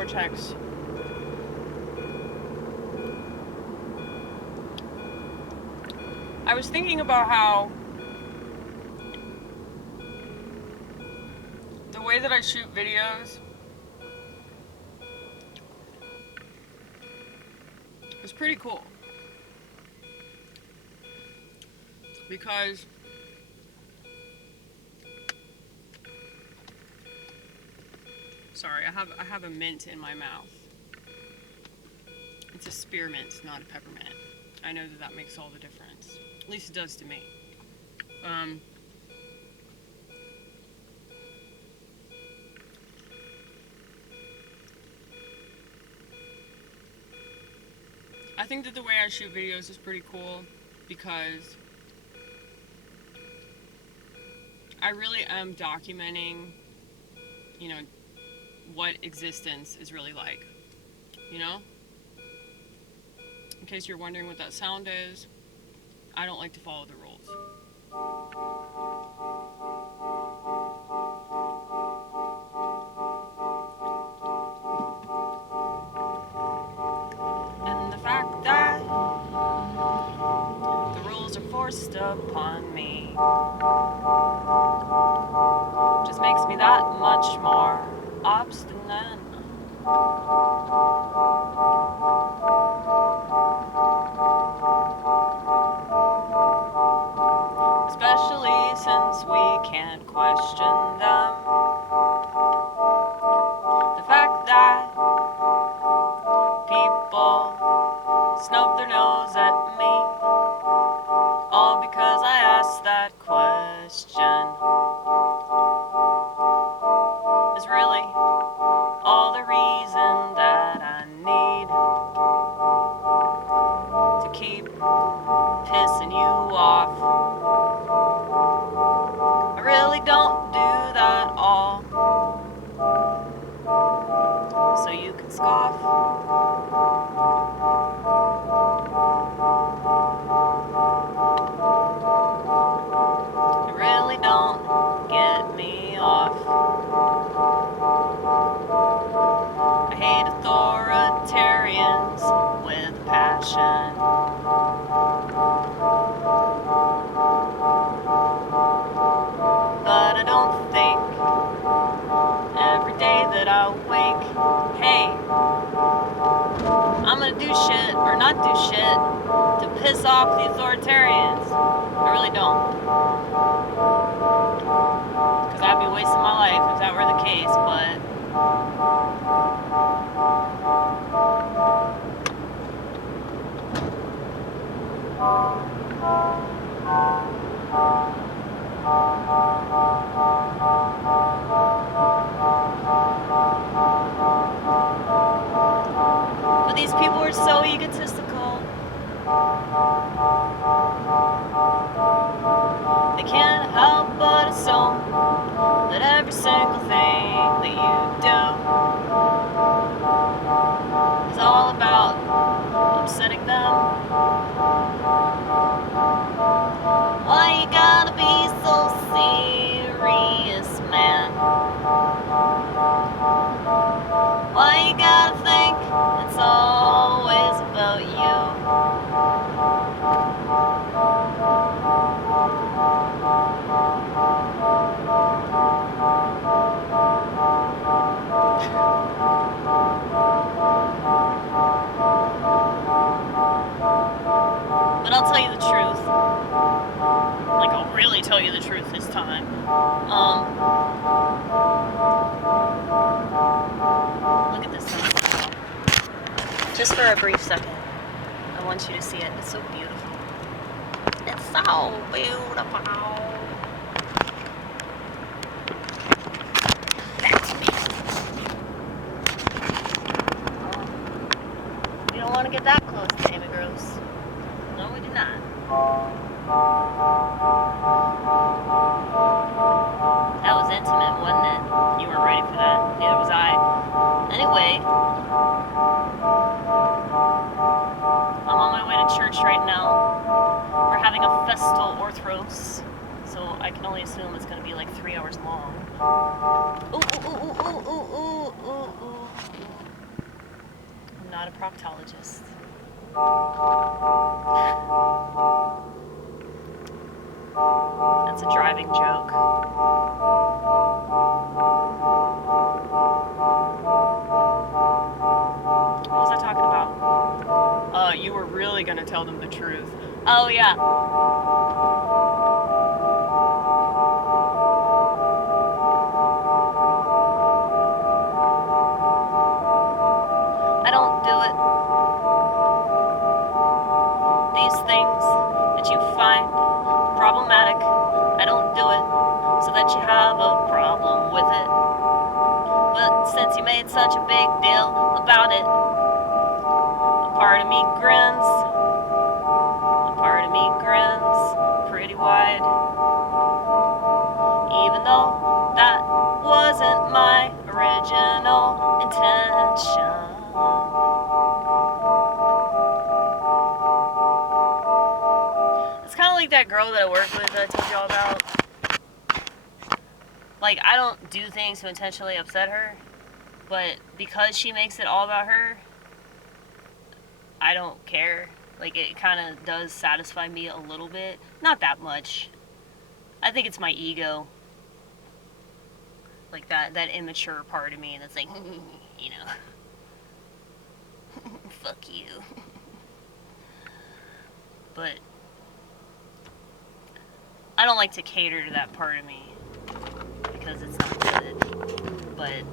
vortex. I was thinking about how the way that I shoot videos is pretty cool. Because sorry, I have a mint in my mouth. It's a spearmint, not a peppermint. I know that makes all the difference. At least it does to me. I think that the way I shoot videos is pretty cool because I really am documenting, you know, what existence is really like, you know? In case you're wondering what that sound is, I don't like to follow the rules. And the fact that the rules are forced upon me just makes me that much more obstinate. Especially since we can't question them. The fact that people snub their nose at me, all because I asked that question, is really all the reason that I need to keep pissing you off. I really don't do that all so you can scoff. You really don't get me off. I hate authoritarians with passion. But I don't think every day that I wake, hey, I'm gonna do shit or not do shit to piss off the authoritarians. I really don't. Because I'd be wasting my life if that were the case, but these people are so egotistical. They can't help but assume that every single thing that you do is all about upsetting them. Why you gotta be so serious, man? Why you gotta think it's always about you? But I'll tell you the truth. Like, I'll really tell you the truth this time. Look at this sunset. Just for a brief second, I want you to see it. It's so beautiful. It's so beautiful. That's me. You don't want to get that close to Amy Gross. No, we do not. That was intimate, wasn't it? You weren't ready for that. Neither was I. Anyway, I'm on my way to church right now. We're having a festal orthros, so I can only assume it's going to be like 3 hours long. Ooh, ooh, ooh, ooh, ooh, ooh, ooh, ooh. a proctologist. That's a driving joke. What was I talking about? You were really gonna tell them the truth. Oh yeah. I don't do it. These things that you find problematic, I don't do it so that you have a problem with it. But since you made such a big deal about it, a part of me grins. A part of me grins pretty wide. Even though that wasn't my original intention. It's kind of like that girl that I work with that I told y'all about. Like, I don't do things to intentionally upset her, but because she makes it all about her, I don't care. Like, it kind of does satisfy me a little bit. Not that much. I think it's my ego. Like that immature part of me that's like, you know, fuck you. But I don't like to cater to that part of me because it's not good. But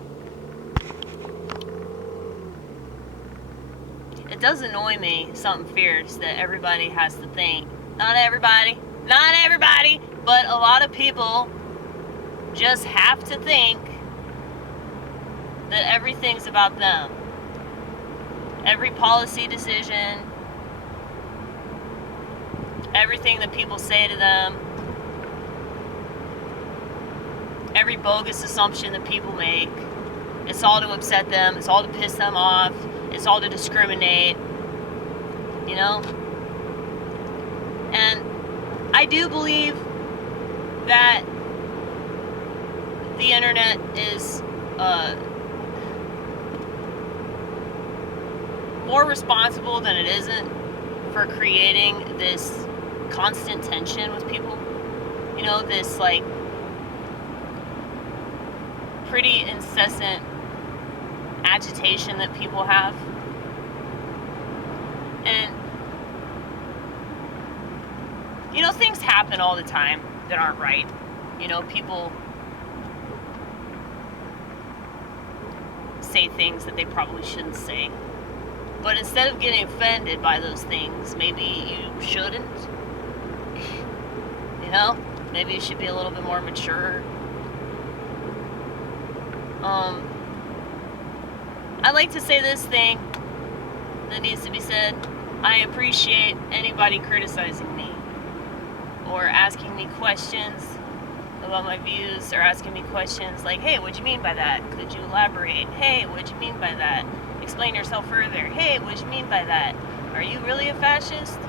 it does annoy me, something fierce, that everybody has to think. Not everybody, but a lot of people just have to think that everything's about them. Every policy decision, everything that people say to them, every bogus assumption that people make, it's all to upset them, it's all to piss them off, it's all to discriminate, you know? And I do believe that the internet is more responsible than it isn't for creating this constant tension with people. You know, this like pretty incessant agitation that people have. And you know, things happen all the time that aren't right. You know, people say things that they probably shouldn't say. But instead of getting offended by those things, maybe you shouldn't. You know? Maybe you should be a little bit more mature. I like to say this thing that needs to be said. I appreciate anybody criticizing me or asking me questions about my views, or asking me questions like, hey, what'd you mean by that? Could you elaborate? Hey, what'd you mean by that? Explain yourself further. Hey, what'd you mean by that? Are you really a fascist?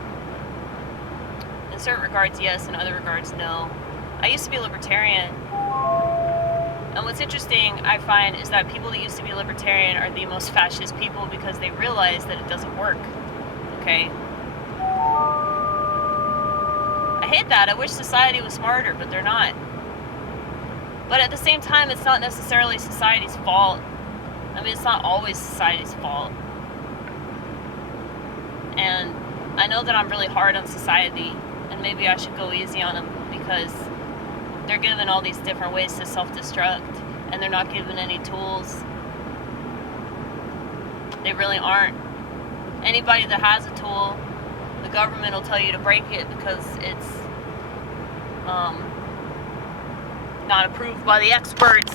In certain regards, yes. In other regards, no. I used to be a libertarian. And what's interesting, I find, is that people that used to be libertarian are the most fascist people because they realize that it doesn't work. Okay? I hate that. I wish society was smarter, but they're not. But at the same time, it's not necessarily society's fault. I mean, it's not always society's fault. And I know that I'm really hard on society, and maybe I should go easy on them because they're given all these different ways to self-destruct, and they're not given any tools. They really aren't. Anybody that has a tool, the government will tell you to break it because it's not approved by the experts.